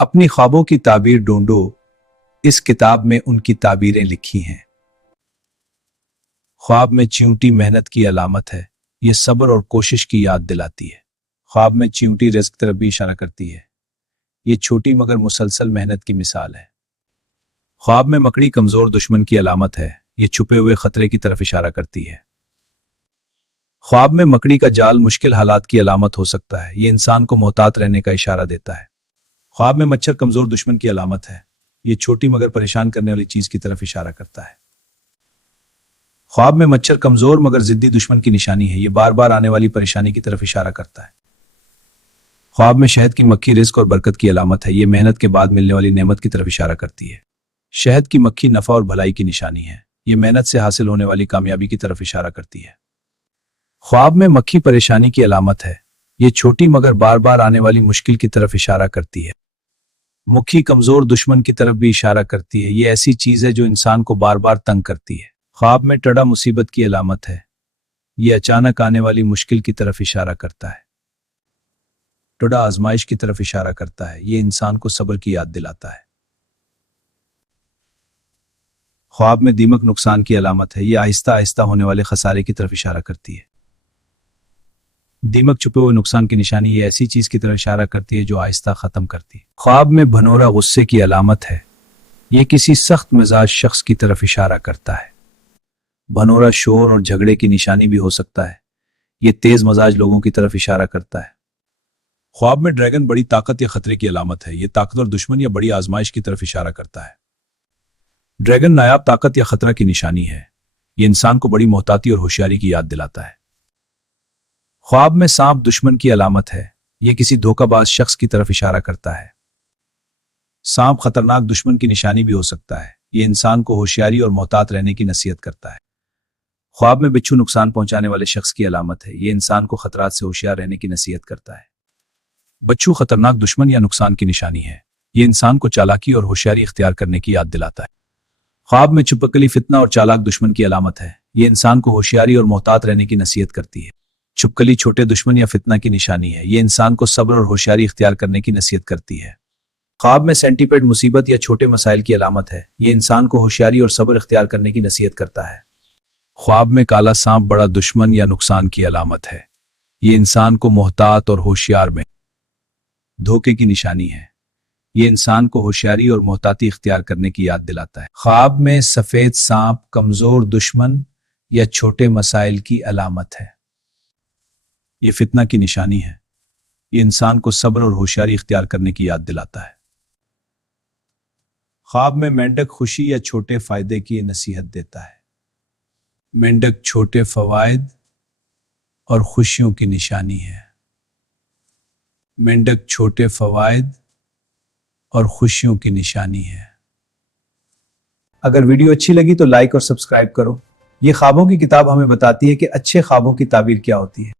اپنی خوابوں کی تعبیر ڈھونڈو، اس کتاب میں ان کی تعبیریں لکھی ہیں۔ خواب میں چیونٹی محنت کی علامت ہے، یہ صبر اور کوشش کی یاد دلاتی ہے۔ خواب میں چیونٹی رزق طرف بھی اشارہ کرتی ہے، یہ چھوٹی مگر مسلسل محنت کی مثال ہے۔ خواب میں مکڑی کمزور دشمن کی علامت ہے، یہ چھپے ہوئے خطرے کی طرف اشارہ کرتی ہے۔ خواب میں مکڑی کا جال مشکل حالات کی علامت ہو سکتا ہے، یہ انسان کو محتاط رہنے کا اشارہ دیتا ہے۔ خواب میں مچھر کمزور دشمن کی علامت ہے، یہ چھوٹی مگر پریشان کرنے والی چیز کی طرف اشارہ کرتا ہے۔ خواب میں مچھر کمزور مگر ضدی دشمن کی نشانی ہے، یہ بار بار آنے والی پریشانی کی طرف اشارہ کرتا ہے۔ خواب میں شہد کی مکھی رزق اور برکت کی علامت ہے، یہ محنت کے بعد ملنے والی نعمت کی طرف اشارہ کرتی ہے۔ شہد کی مکھی نفع اور بھلائی کی نشانی ہے، یہ محنت سے حاصل ہونے والی کامیابی کی طرف اشارہ کرتی ہے۔ خواب میں مکھی پریشانی کی علامت ہے، یہ چھوٹی مگر بار بار آنے والی مشکل کی طرف اشارہ کرتی ہے۔ مکھی کمزور دشمن کی طرف بھی اشارہ کرتی ہے، یہ ایسی چیز ہے جو انسان کو بار بار تنگ کرتی ہے۔ خواب میں ٹڈا مصیبت کی علامت ہے، یہ اچانک آنے والی مشکل کی طرف اشارہ کرتا ہے۔ ٹڈا آزمائش کی طرف اشارہ کرتا ہے، یہ انسان کو صبر کی یاد دلاتا ہے۔ خواب میں دیمک نقصان کی علامت ہے، یہ آہستہ آہستہ ہونے والے خسارے کی طرف اشارہ کرتی ہے۔ دیمک چھپے ہوئے نقصان کی نشانی، یہ ایسی چیز کی طرف اشارہ کرتی ہے جو آہستہ ختم کرتی ہے۔ خواب میں بھنورا غصے کی علامت ہے، یہ کسی سخت مزاج شخص کی طرف اشارہ کرتا ہے۔ بھنورا شور اور جھگڑے کی نشانی بھی ہو سکتا ہے، یہ تیز مزاج لوگوں کی طرف اشارہ کرتا ہے۔ خواب میں ڈریگن بڑی طاقت یا خطرے کی علامت ہے، یہ طاقتور دشمن یا بڑی آزمائش کی طرف اشارہ کرتا ہے۔ ڈریگن نایاب طاقت یا خطرہ کی نشانی ہے، یہ انسان کو بڑی محتاطی اور ہوشیاری کی یاد دلاتا ہے۔ خواب میں سانپ دشمن کی علامت ہے، یہ کسی دھوکہ باز شخص کی طرف اشارہ کرتا ہے۔ سانپ خطرناک دشمن کی نشانی بھی ہو سکتا ہے، یہ انسان کو ہوشیاری اور محتاط رہنے کی نصیحت کرتا ہے۔ خواب میں بچھو نقصان پہنچانے والے شخص کی علامت ہے، یہ انسان کو خطرات سے ہوشیار رہنے کی نصیحت کرتا ہے۔ بچھو خطرناک دشمن یا نقصان کی نشانی ہے، یہ انسان کو چالاکی اور ہوشیاری اختیار کرنے کی یاد دلاتا ہے۔ خواب میں چھپکلی فتنہ اور چالاک دشمن کی علامت ہے، یہ انسان کو ہوشیاری اور محتاط رہنے کی نصیحت کرتی ہے۔ چھپکلی چھوٹے دشمن یا فتنہ کی نشانی ہے، یہ انسان کو صبر اور ہوشیاری اختیار کرنے کی نصیحت کرتی ہے۔ خواب میں سینٹیپیڈ مصیبت یا چھوٹے مسائل کی علامت ہے، یہ انسان کو ہوشیاری اور صبر اختیار کرنے کی نصیحت کرتا ہے۔ خواب میں کالا سانپ بڑا دشمن یا نقصان کی علامت ہے، یہ انسان کو محتاط اور ہوشیار میں دھوکے کی نشانی ہے، یہ انسان کو ہوشیاری اور محتاطی اختیار کرنے کی یاد دلاتا ہے۔ خواب میں سفید سانپ کمزور دشمن یا چھوٹے مسائل کی علامت ہے، یہ فتنہ کی نشانی ہے، یہ انسان کو صبر اور ہوشیاری اختیار کرنے کی یاد دلاتا ہے۔ خواب میں مینڈک خوشی یا چھوٹے فائدے کی نصیحت دیتا ہے۔ مینڈک چھوٹے فوائد اور خوشیوں کی نشانی ہے۔ مینڈک چھوٹے فوائد اور خوشیوں کی نشانی ہے۔ اگر ویڈیو اچھی لگی تو لائک اور سبسکرائب کرو۔ یہ خوابوں کی کتاب ہمیں بتاتی ہے کہ اچھے خوابوں کی تعبیر کیا ہوتی ہے۔